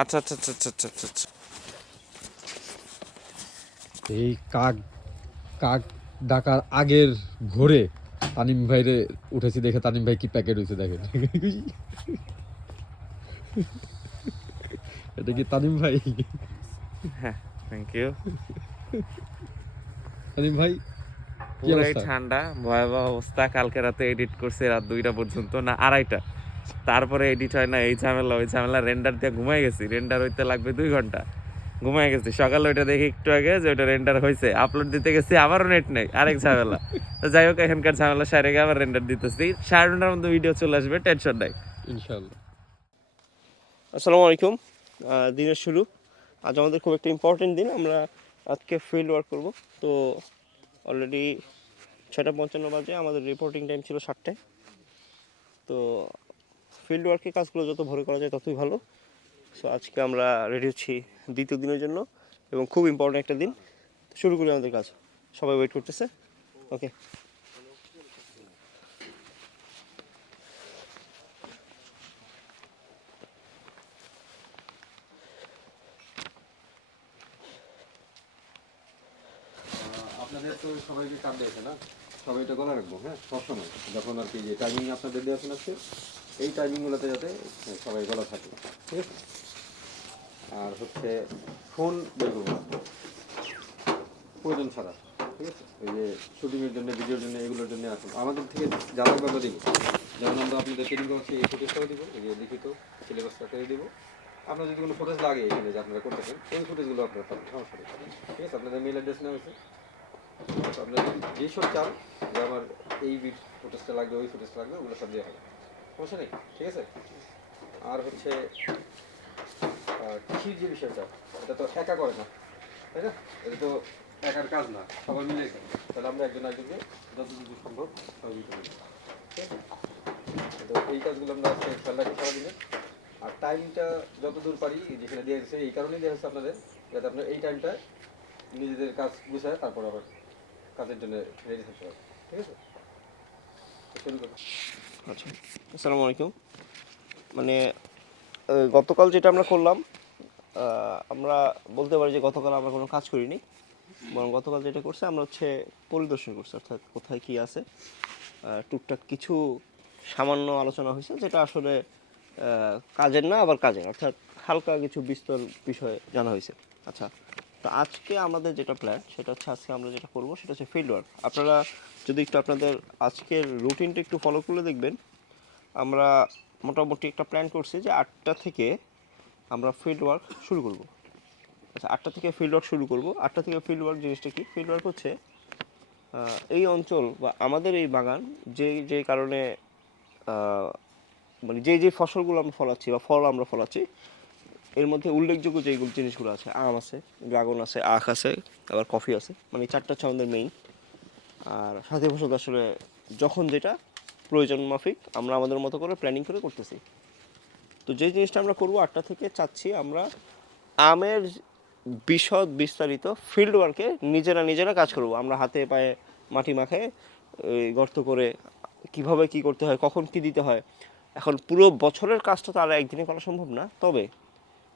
আচ্ছা আচ্ছা আচ্ছা আচ্ছা আচ্ছা আচ্ছা, এই কাক কাক ডাকার আগের ভোরে তানিম ভাইরে উঠেছি দেখে তানিম ভাই কি প্যাকেট হয়েছে দেখেন। এটা কি তানিম ভাই? হ্যাঁ থ্যাংক ইউ তানিম ভাই পুরাই ঠান্ডা ভয়াবহ অবস্থা। কালকে রাতে এডিট করছে রাত দুইটা পর্যন্ত না আড়াইটা। তারপরে এডিট হয় না এই ঝামেলা ওই ঝামেলা রেন্ডার দিয়ে ঘুমাই গেছি। রেন্ডার হইতে লাগবে দুই ঘণ্টা। ঘুমাই গেছি। সকালে ওইটা দেখি একটু আগে যে ওইটা রেন্ডার হয়েছে আপলোড দিতে গেছি আবারও নেট নেই আরেক ঝামেলা। তো যাই হোক এখানকার ঝামেলা সারে গিয়ে আবার রেন্ডার দিতেছি। সাড়ে নটার মধ্যে ভিডিও চলে আসবে টেনশন নাই। ইনশাল্লাহ আসসালামু আলাইকুম। দিনের শুরু। আজ আমাদের খুব একটা ইম্পর্টেন্ট দিন আমরা আজকে ফিল্ড ওয়ার্ক করব। তো অলরেডি ছয়টা পঞ্চান্ন বাজে আমাদের রিপোর্টিং টাইম ছিল সাতটায়। তো ফিল্ড ওয়ার্কের কাজগুলো যত ভরে করা যায় ততই ভালো। সো আজকে আমরা রেডি হচ্ছি দ্বিতীয় দিনের জন্য এবং খুব ইম্পর্টেন্ট একটা দিন। শুরু করি আমাদের কাজ। সবাই ওয়েট করতেছে। ওকে আপনাদের তো সবাইকে কাট দিয়েছে না? সবাই এটা গলা রাখব হ্যাঁ? সবসময়। যখন আর কি যে টাইমিং আপনাদের দেওয়া আছে এই টাইমিংগুলোতে যাতে সবাই গলা থাকে। ঠিক আছে। আর হচ্ছে ফোন বের করব না। প্রয়োজন ছাড়া। ঠিক আছে? ওই যে শুটিংয়ের জন্য ভিডিওর জন্য এগুলোর জন্য আসুন। আমাদের থেকে যা লাগবে আমরা দিব। যেমন আমরা আপনাদের ট্রেনিং করছি এই ফুটেজটাও দিব এই যে লিখিত সিলেবাসটা করে দিব। আপনার যদি কোনো ফুটেজ লাগে এখানে যে আপনারা করতেছেন ওই ফুটেজগুলো আপনারা পাবেন। সমস্যা নেই। ঠিক আছে? আপনাদের মেল অ্যাড্রেস নেওয়া হয়েছে। আপনারা যেই সব চান যে আমার এই ফুটেজটা লাগবে ওই ফুটেজটা লাগবে ওগুলো সব দেওয়া হবে। সমস্যা নেই ঠিক আছে? আর হচ্ছে কৃষির যে বিষয়টা এটা তো একা করে না তাই না? এটা তো একার কাজ না সবাই মিলে তাহলে আমরা একজন একজনকে যতটুকু সম্ভব সহযোগিতা করি। ঠিক আছে? তো এই কাজগুলো আমরা আজকে খেয়াল রাখি সারাদিনে। আর টাইমটা যত দূর পারি যেখানে দিয়ে গেছে এই কারণেই দেওয়া হচ্ছে আপনাদের যাতে আপনার এই টাইমটা নিজেদের কাজ গুছায় তারপর আবার কাজের জন্য রেডি থাকতে হবে ঠিক আছে? শুরু করি আচ্ছা। আসসালামু আলাইকুম। মানে গতকাল যেটা আমরা করলাম আমরা বলতে পারি যে গতকাল আমরা কোনো কাজ করিনি। বরং গতকাল যেটা করছে, আমরা হচ্ছে পরিদর্শন করছি, অর্থাৎ কোথায় কি আছে। টুকটাক কিছু সামান্য আলোচনা হয়েছে, যেটা আসলে কাজের না, আবার কাজের। অর্থাৎ হালকা কিছু বিস্তর বিষয়ে জানা হয়েছে। আচ্ছা তো আজকে আমাদের যেটা প্ল্যান সেটা হচ্ছে আজকে আমরা যেটা করব, সেটা হচ্ছে ফিল্ড ওয়ার্ক আপনারা যদি একটু আপনাদের আজকের রুটিনটা একটু ফলো করলে দেখবেন, আমরা মোটামুটি একটা প্ল্যান করছি যে আটটা থেকে আমরা ফিল্ড ওয়ার্ক শুরু করব। আচ্ছা আটটা থেকে ফিল্ড ওয়ার্ক শুরু করব। আটটা থেকে ফিল্ড ওয়ার্ক জিনিসটা কি? ফিল্ড ওয়ার্ক হচ্ছে এই অঞ্চল বা আমাদের এই বাগান, যে যে কারণে মানে যে যে ফসলগুলো আমরা ফলাচ্ছি বা ফল আমরা ফলাচ্ছি এর মধ্যে উল্লেখযোগ্য যেগুলো জিনিসগুলো আছে, আম আছে, ড্রাগন আছে, আখ আছে, আবার কফি আছে মানে চারটা হচ্ছে আমাদের মেইন আর সাথী ফসল আসলে যখন যেটা প্রয়োজন মাফিক, আমরা আমাদের মতো করে প্ল্যানিং করে করতেছি। তো যে জিনিসটা আমরা করব, আটটা থেকে চাচ্ছি আমরা আমের বিশদ বিস্তারিত ফিল্ড ওয়ার্কে নিজেরা নিজেরা কাজ করব। আমরা হাতে পায়ে মাটি মাখে গর্ত করে কীভাবে কি করতে হয়, কখন কি দিতে হয়। এখন পুরো বছরের কাজটা তো আর একদিনে করা সম্ভব না। তবে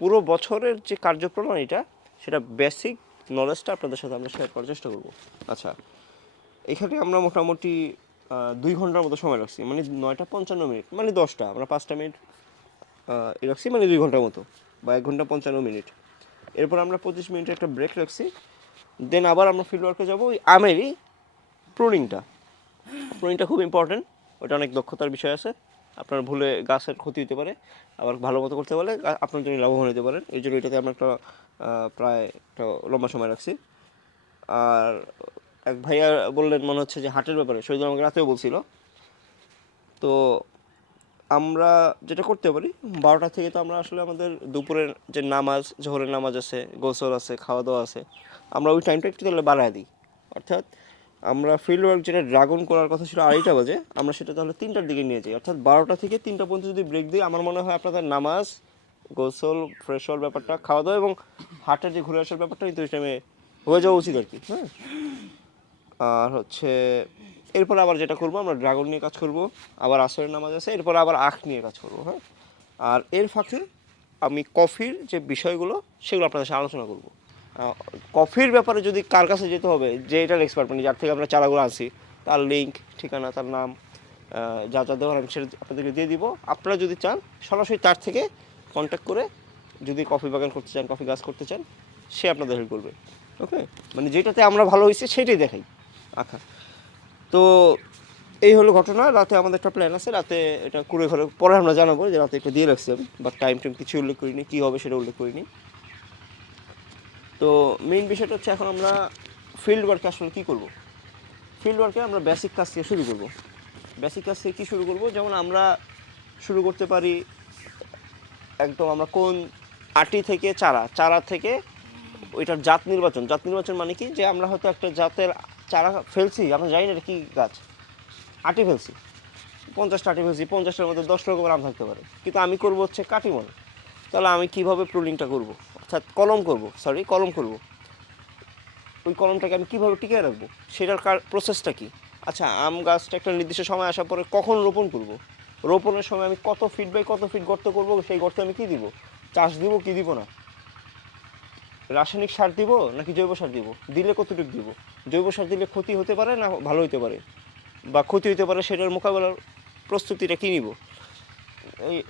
পুরো বছরের যে কার্যপ্রণালীটা সেটা বেসিক নলেজটা আপনাদের সাথে আমরা শেয়ার করার চেষ্টা করব। আচ্ছা এখানে আমরা মোটামুটি দুই ঘণ্টার মতো সময় রাখছি মানে নয়টা পঞ্চান্ন মিনিট মানে দশটা, আমরা পাঁচটা মিনিট রাখছি মানে দুই ঘণ্টার মতো, বা এক ঘণ্টা পঞ্চান্ন মিনিট। এরপর আমরা পঁচিশ মিনিটের একটা ব্রেক রাখছি দেন আবার আমরা ফিল্ড ওয়ার্কে যাব ওই আমেরই প্রুনিংটা প্রুনিংটা খুব ইম্পর্টেন্ট ওটা অনেক দক্ষতার বিষয় আছে। আপনার ভুলে গাছের ক্ষতি হতে পারে, আবার ভালো মতো করতে পারলে আপনার জন্য লাভবান হতে পারেন। এই জন্য এটাতে আমরা একটা প্রায় একটা লম্বা সময় রাখছি। আর এক ভাইয়া বললেন, মনে হচ্ছে যে হাটের ব্যাপারে, শহীদুল আমাকে রাতেও বলছিল। তো আমরা যেটা করতে পারি, বারোটা থেকে তো আমরা আসলে আমাদের দুপুরের যে নামাজ, জোহরের নামাজ আছে, গোসল আছে খাওয়া দাওয়া আছে, আমরা ওই টাইমটা একটু তাহলে বাড়ায় দিই। অর্থাৎ আমরা ফিল্ড ওয়ার্ক যেটা ড্রাগন করার কথা ছিল আড়াইটা বাজে, আমরা সেটা তাহলে তিনটার দিকে নিয়ে যাই। অর্থাৎ বারোটা থেকে তিনটা পর্যন্ত যদি ব্রেক দিই, আমার মনে হয় আপনাদের নামাজ, গোসল ফ্রেশ হওয়ার ব্যাপারটা, খাওয়া দাওয়া এবং হাটের যে ঘুরে আসার ব্যাপারটা কিন্তু ওই টাইমে হয়ে যাওয়া উচিত আর কি হ্যাঁ? আর হচ্ছে, এরপর আবার যেটা করব, আমরা ড্রাগন নিয়ে কাজ করব, আবার আসরের নামাজ আছে, এরপর আবার আখ নিয়ে কাজ করব হ্যাঁ? আর এর ফাঁকে আমি কফির যে বিষয়গুলো, সেগুলো আপনাদের সাথে আলোচনা করব। কফির ব্যাপারে যদি কার কাছে যেতে হবে, যে এটার এক্সপার্ট মানে যার থেকে আমরা চারাগুলো আনছি, তার লিঙ্ক ঠিকানা, তার নাম যা যা দেওয়ার আমি সেটা আপনাদেরকে দিয়ে দিব। আপনারা যদি চান, সরাসরি তার থেকে কন্ট্যাক্ট করে যদি কফি বাগান করতে চান, কফি গাছ করতে চান, সে আপনাদের হেল্প করবে। ওকে মানে যেটাতে আমরা ভালো হয়েছি, সেটাই দেখাই। আচ্ছা। তো এই হলো ঘটনা। রাতে আমাদের একটা প্ল্যান আছে। রাতে এটা কুড়ে ঘরে, পরে আমরা জানাব যে রাতে এটা দিয়ে রাখছি আমি বাট টাইম টাইম কিছু উল্লেখ করিনি, কী হবে সেটা উল্লেখ করিনি। তো মেইন বিষয়টা হচ্ছে এখন আমরা ফিল্ড ওয়ার্কে আসলে কী করব? ফিল্ড ওয়ার্কে আমরা বেসিক কাজ থেকে শুরু করব। বেসিক কাজ থেকে কী শুরু করব? যেমন আমরা শুরু করতে পারি একদম আমরা কোন আটি থেকে চারা চারা থেকে ওইটার জাত নির্বাচন। জাত নির্বাচন মানে কি? যে আমরা হয়তো একটা জাতের চারা ফেলছি, আমরা জানি না এটা কী গাছ। আটি ফেলছি। পঞ্চাশটা আটি ফেলছি, পঞ্চাশটার মধ্যে দশ রকমের আম থাকতে পারে। কিন্তু আমি করব হচ্ছে কাটিমন তাহলে আমি কীভাবে প্রুলিংটা করব? অর্থাৎ কলম করব সরি কলম করব। ওই কলমটাকে আমি কীভাবে টিকিয়ে রাখব? সেটার কার প্রসেসটা কী? আচ্ছা আম গাছটা একটা নির্দিষ্ট সময় আসার পরে কখন রোপণ করব? রোপণের সময় আমি কত ফিট বাই কত ফিট গর্ত করব? সেই গর্তে আমি কী দিব? চাষ দিব, কি দিব না? রাসায়নিক সার দিব নাকি জৈব সার দিব? দিলে কতটুকু দিব? জৈব সার দিলে ক্ষতি হতে পারে না ভালো হতে পারে? বা ক্ষতি হতে পারে সেটার মোকাবেলার প্রস্তুতিটা কী নিব?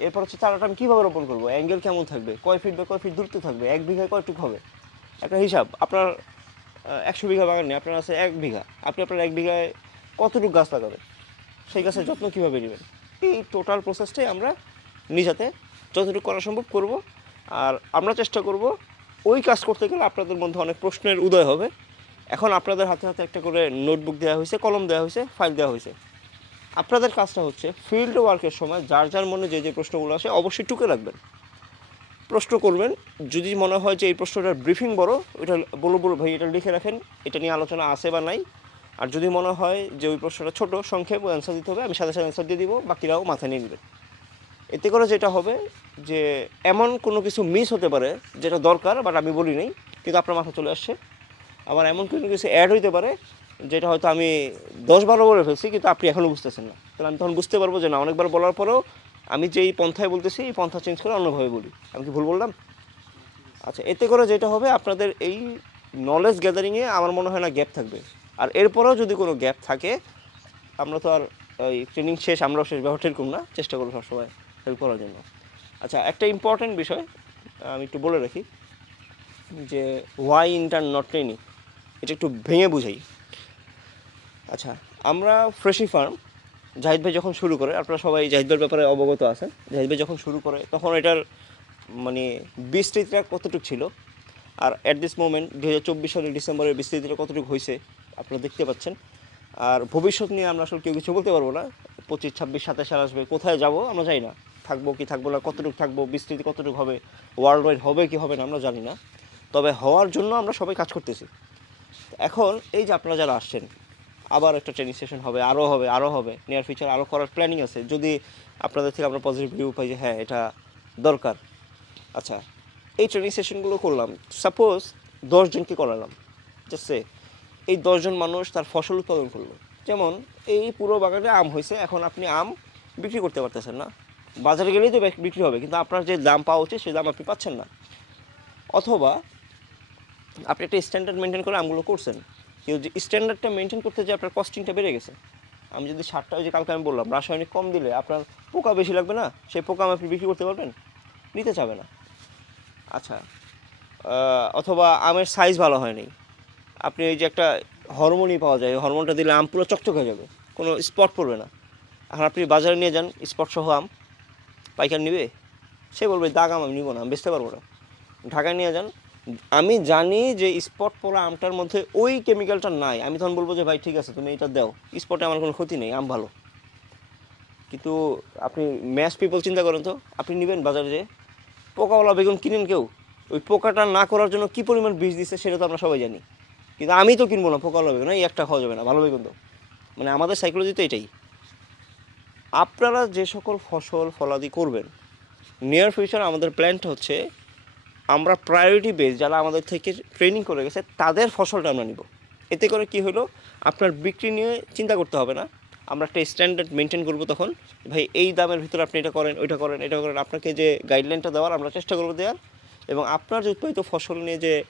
এরপর হচ্ছে চারাটা আমি কীভাবে রোপণ করব? অ্যাঙ্গেল কেমন থাকবে? কয় ফিট বা কয় ফিট দূরত্ব থাকবে? এক বিঘায় কয়টুক হবে? একটা হিসাব, আপনার একশো বিঘা বাগান নেই, আপনার আছে এক বিঘা। আপনি আপনার এক বিঘায় কতটুকু গাছ লাগাবেন? সেই গাছের যত্ন কীভাবে নেবেন? এই টোটাল প্রসেসটাই আমরা নিজেতে যতটুকু করা সম্ভব করব। আর আমরা চেষ্টা করব, ওই কাজ করতে গেলে আপনাদের মধ্যে অনেক প্রশ্নের উদয় হবে। এখন আপনাদের হাতে হাতে একটা করে নোটবুক দেওয়া হয়েছে, কলম দেওয়া হয়েছে ফাইল দেওয়া হয়েছে। আপনাদের কাজটা হচ্ছে ফিল্ড ওয়ার্কের সময় যার যার মনে যে যে প্রশ্নগুলো আসে অবশ্যই টুকে রাখবেন। প্রশ্ন করবেন, যদি মনে হয় যে এই প্রশ্নটার ব্রিফিং বড় ওইটা বলো বলো ভাই, এটা লিখে রাখেন, এটা নিয়ে আলোচনা আছে বা নাই। আর যদি মনে হয় যে ওই প্রশ্নটা ছোটো, সংক্ষেপ অ্যান্সার দিতে হবে, আমি সাথে সাথে অ্যান্সার দিয়ে দিব, বাকিরাও মাথায় নিয়ে নেবেন। এতে করে যেটা হবে যে এমন কোনো কিছু মিস হতে পারে যেটা দরকার বাট আমি বলি নাই, কিন্তু আপনার মাথায় চলে আসছে। আবার এমন কোনো কিছু অ্যাড হইতে পারে যেটা হয়তো আমি দশ বারো বলে ফেলছি, কিন্তু আপনি এখনও বুঝতেছেন না। তাহলে আমি তখন বুঝতে পারব যে না, অনেকবার বলার পরেও আমি যেই পন্থায় বলতেছি, এই পন্থা চেঞ্জ করে অন্যভাবে বলি। আমি কি ভুল বললাম? আচ্ছা এতে করে যেটা হবে, আপনাদের এই নলেজ গ্যাদারিংয়ে আমার মনে হয় না গ্যাপ থাকবে। আর এরপরেও যদি কোনো গ্যাপ থাকে, আমরা তো আর ওই ট্রেনিং শেষ, আমরাও শেষ, ব্যবহার এরকম না। চেষ্টা করব সবসময় হেল্প করার জন্য। আচ্ছা একটা ইম্পর্ট্যান্ট বিষয়, আমি একটু বলে রাখি, যে ওয়াই ইন্টার্ন নট ট্রেনিং এটা একটু ভেঙে বুঝাই। আচ্ছা আমরা ফ্রেশি ফার্ম, জাহিদ ভাই যখন শুরু করে, আপনারা সবাই জাহিদ ভাইয়ের ব্যাপারে অবগত আছেন, জাহিদ ভাই যখন শুরু করে, তখন এটার মানে বিস্তৃতিটা কতটুকু ছিল? আর অ্যাট দিস মোমেন্ট দু হাজার চব্বিশ সালের ডিসেম্বরের বিস্তৃতিটা কতটুকু হয়েছে আপনারা দেখতে পাচ্ছেন। আর ভবিষ্যৎ নিয়ে আমরা আসলে কেউ কিছু বলতে পারব না, পঁচিশ, ছাব্বিশ, সাতাশ সাল আসবে, কোথায় যাব আমরা জানি না। থাকব কি থাকব না, কতটুকু থাকব, বিস্তৃতি কতটুকু হবে ওয়ার্ল্ড ওয়াইড হবে কি হবে না আমরা জানি না। তবে হওয়ার জন্য আমরা সবাই কাজ করতেছি। এখন এই যে আপনারা যারা আসছেন আবার একটা ট্রেনিং সেশন হবে আরও হবে আরও হবে। নিয়ার ফিউচার আরও করার প্ল্যানিং আছে। যদি আপনাদের থেকে আমরা পজিটিভ রিভিউ পাই যে হ্যাঁ এটা দরকার। আচ্ছা এই ট্রেনিং সেশনগুলো করলাম। সাপোজ দশজনকে করালাম। সে এই দশজন মানুষ তার ফসল উৎপাদন করল। যেমন, এই পুরো বাগানে আম হয়েছে, এখন আপনি আম বিক্রি করতে পারতেছেন না। বাজারে গেলেই তো বিক্রি হবে, কিন্তু আপনার যে দাম পাওয়া উচিত, সেই দাম আপনি পাচ্ছেন না। অথবা, আপনি একটা স্ট্যান্ডার্ড মেনটেন করে আমগুলো করছেন। কিন্তু যে স্ট্যান্ডার্ডটা মেনটেন করতে যে আপনার কস্টিংটা বেড়ে গেছে, আমি যদি সারটা ওই যে কালকে আমি বললাম, রাসায়নিক কম দিলে আপনার পোকা বেশি লাগবে না? সেই পোকা আপনি বিক্রি করতে পারবেন? নিতে চাবে না। আচ্ছা অথবা আমের সাইজ ভালো হয়নি। আপনি ওই যে একটা হরমোনই পাওয়া যায় হরমোনটা দিলে আম পুরো চকচক হয়ে যাবে, কোনো স্পট পড়বে না। এখন আপনি বাজারে নিয়ে যান স্পট সহ আম, পাইকার নিবে? সে বলবে, দাগ আম আমি নিব না, আমি বেচতে পারব না। ঢাকায় নিয়ে যান আমি জানি যে স্পট পড়া আমটার মধ্যে ওই কেমিক্যালটা নাই। আমি তখন বলব যে, ভাই, ঠিক আছে, তুমি এটা দাও। স্পটে আমার কোনো ক্ষতি নেই, আম ভালো। কিন্তু আপনি ম্যাচ পিপল চিন্তা করেন তো, আপনি নেবেন বাজারে যে পোকাওয়ালা বেগুন কিনেন কেউ? ওই পোকাটা না করার জন্য কী পরিমাণ বীজ দিচ্ছে সেটা তো আমরা সবাই জানি। কিন্তু আমি তো কিনবো না পোকাওয়ালা বেগুন, এই একটা খাওয়া যাবে না, ভালো বেগুন তো। মানে আমাদের সাইকোলজি তো এটাই। আপনারা যে সকল ফসল, ফলাদি করবেন নিয়ার ফিউচার আমাদের প্ল্যানটা হচ্ছে আমরা প্রায়োরিটি বেস যারা আমাদের থেকে ট্রেনিং করে গেছে, তাদের ফসলটা আমরা নিব। এতে করে কি হলো? আপনার বিক্রি নিয়ে চিন্তা করতে হবে না। আমরা একটা স্ট্যান্ডার্ড মেনটেন করব তখন। ভাই, এই দামের ভিতরে আপনি এটা করেন, ওইটা করেন, এটা করেন। আপনাকে যে গাইডলাইনটা দেওয়ার, আমরা চেষ্টা করব দেওয়ার। এবং আপনার যে উৎপাদিত ফসল নিয়ে যে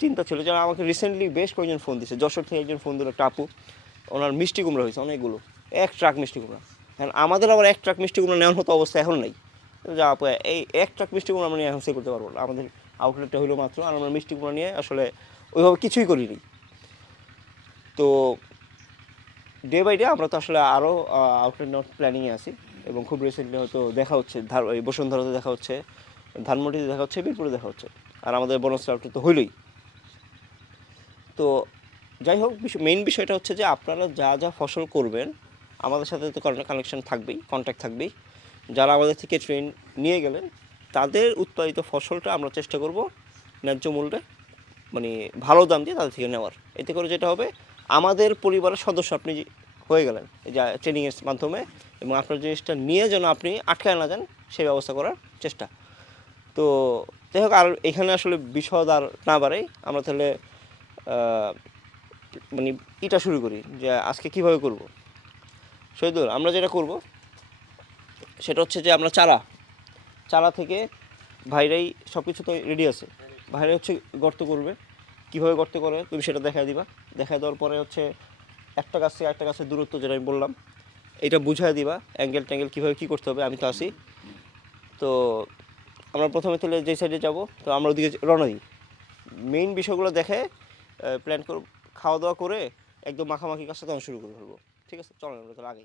চিন্তা ছিল, যারা আমাকে রিসেন্টলি বেশ কয়েকজন ফোন দিছে, যশোর থেকে একজন ফোন দিল আপু। ওনার মিষ্টি কুমড়া হয়েছে অনেকগুলো। এক ট্রাক মিষ্টি কুমড়া। এখন আমাদের আবার এক ট্রাক মিষ্টি কুমড়া নেওয়ার মতো অবস্থা এখন নেই। যা এই এক ট্রাক মিষ্টি কুমড়া আমরা নিয়ে এখন সেল করতে পারব না। আমাদের আউটলেটটা হলো মাত্র, আর আমরা মিষ্টি কুমড়া নিয়ে আসলে ওইভাবে কিছুই করিনি। তো ডে বাই ডে আমরা তো আসলে আরও আউটলেট নেওয়ার প্ল্যানিংয়ে আছি এবং খুব রিসেন্টলি হয়তো দেখা হচ্ছে এই বসুন্ধরাতে দেখা হচ্ছে, ধানমন্ডিতে দেখা হচ্ছে বীরপুরে দেখা হচ্ছে, আর আমাদের বনশ্রী আউটলেট তো হইলই। তো যাই হোক মেইন বিষয়টা হচ্ছে যে আপনারা যা যা ফসল করবেন, আমাদের সাথে তো কানেকশন থাকবেই কন্ট্যাক্ট থাকবেই। যারা আমাদের থেকে ট্রেন নিয়ে গেলেন, তাদের উৎপাদিত ফসলটা আমরা চেষ্টা করব ন্যায্য মূল্যে মানে ভালো দাম দিয়ে তাদের থেকে নেওয়ার। এতে করে যেটা হবে, আমাদের পরিবারের সদস্য আপনি হয়ে গেলেন যা ট্রেনিংয়ের মাধ্যমে, এবং আপনার জিনিসটা নিয়ে যেন আপনি আটকায় না যান সেই ব্যবস্থা করার চেষ্টা। তো যাই হোক, আর এখানে আসলে বিশদ আর না বাড়াই, আমরা তাহলে মানে ইটা শুরু করি যে আজকে কীভাবে করব। শহীদুল, আমরা যেটা করব সেটা হচ্ছে যে আমরা চারা চারা থেকে ভাইরাই সব কিছু তো রেডি আছে। ভাইরাই হচ্ছে গর্ত করবে। কীভাবে গর্ত করে, তুমি সেটা দেখায় দিবা। দেখায় দেওয়ার পরে হচ্ছে একটা গাছ থেকে একটা গাছের দূরত্ব যেটা আমি বললাম, এটা বুঝায় দিবা অ্যাঙ্গেল ট্যাঙ্গেল কীভাবে কী করতে হবে, আমি তো আসি তো আমরা প্রথমে তাহলে যে সাইডে যাব, তো আমরা ওদিকে রওনা দিই। মেইন বিষয়গুলো দেখে প্ল্যান করব খাওয়া দাওয়া করে একদম মাখামাখি কাজটা তখন শুরু করে ফেলব। ঠিক আছে? চলেন আমরা তাহলে আগে।